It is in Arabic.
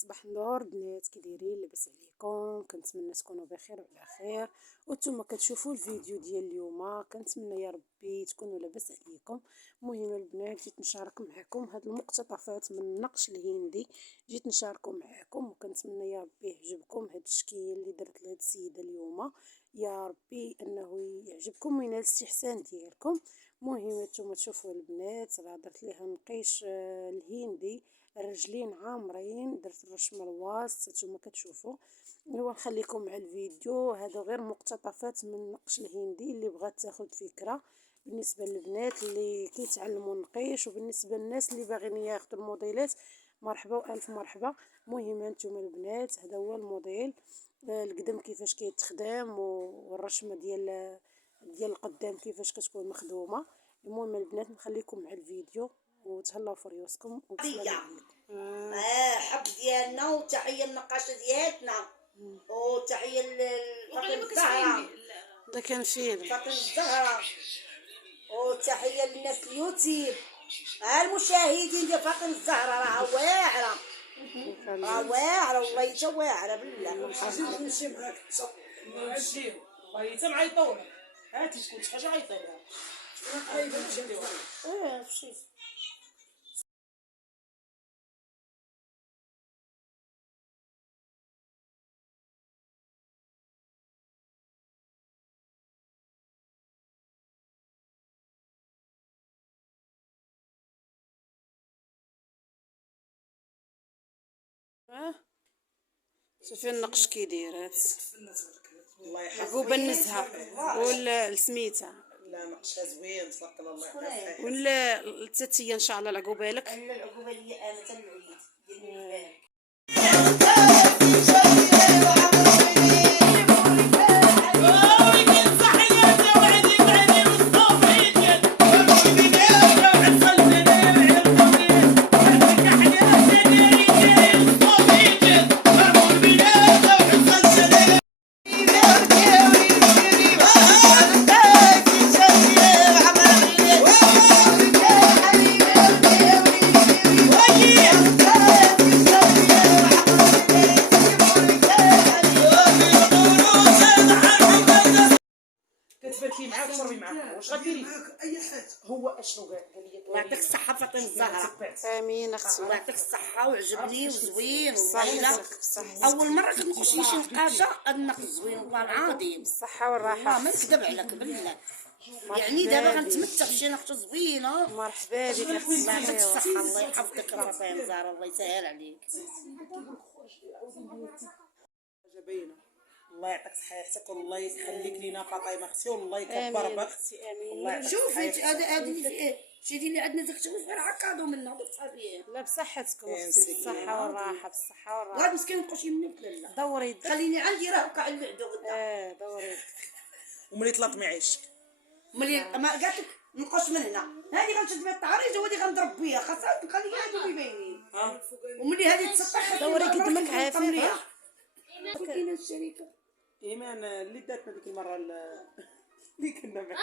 صباح النور بنات، كي دايرين؟ لاباس عليكم؟ كنتمنى تكونوا بخير وعلى خير. وانتم كتشوفوا الفيديو ديال اليوم، كنتمنى يا ربي تكونوا لاباس عليكم. المهم البنات، جيت نشارك معكم هاد المقتطفات من النقش الهندي، جيت نشاركو معكم، وكنتمنى يا ربي يعجبكم هاد الشكل اللي درت لهاد السيده اليوم. يا ربي انه يعجبكم وينال الاستحسان ديالكم. المهم نتوما تشوفوا البنات، راه درت ليها نقيش الهندي، الرجلين عامرين، درت الرشمه الواسط نتوما كتشوفوا. ايوا نخليكم مع الفيديو. هذا غير مقتطفات من النقش الهندي اللي بغات تاخذ فكره بالنسبه للبنات اللي كيتعلموا النقيش، وبالنسبه للناس اللي باغيين ياخذوا الموديلات، مرحبا والف مرحبا. المهم انتم البنات، هذا هو الموديل القدم كيفاش كيتخدم، والرشمه ديال القدام كيفاش كتكون مخدومه. المهم البنات نخليكم مع الفيديو وتهلاو في ريوسكم وبسلامه عليكم. حب ديالنا وتحيه النقاشه ديالتنا وتحيه لفاطمه الزهراء. ده كان فيلم فاطمه الزهراء، وتحيه للناس اليوتيوب، المشاهدين ديال فاطمه الزهراء. راه واعره، راه واعره والله حتى واعره بالله. نمشي معاك نمشي والله حتى نعيطوا هاتي تكون شي حاجه عيطي لها. انا قريبه نمشي مشي شوفي النقش كي داير الله يحفظك. عقوبه النزهه ولا سميتها لا نقشها زوين تبارك الله. الله يحفظك. ولا التاتيه ان شاء الله العقوبه لك. انا العقوبه لي انا حتى العيد ديال كتبات لي معاك شربي معاك. واش غديري اي حاجه؟ هو اشنو قال لي؟ الله يعطيك الصحه فاطمه الزهراء. امين اختي، الله يعطيك الصحه وعجبني وزوين صحتك والله. اول مره كنخش لشي نقاشه النقش زوين والله العظيم. بالصحه والراحه. ما نكذب عليك بالله، يعني دابا غنتمتع بشي نقشه زوينه. مرحبا بك اختي. الله يعطيك الصحه، الله يحفظك فاطمه الزهراء، الله يسهل عليك. حاجه باينه. الله يعطيك صحيحتك والله يخليك لينا فاطمه اختي والله يكبر بك. امين. شوفي هذه شي اللي عندنا داك الشيء غير عكادو منها بصحابيه. لا بصحتكم اختي، بالصحه والراحه، بالصحه والراحه. واحد مسكين نقش يمنك لا دوري يدك. خليني عندي راه وقع اللعدو غدا. دوري يدك. وملي طلعت عيشك ملي ما قالت لك نقص من هنا، هذه غنشد بها الطعريج وهذه غنضرب بها، خاصها نخليها هادو باينين. وملي هذه تسطح دوري قدامك عافيه. كاينه الشركه ايمان اللي داتنا ديك المره اللي كنا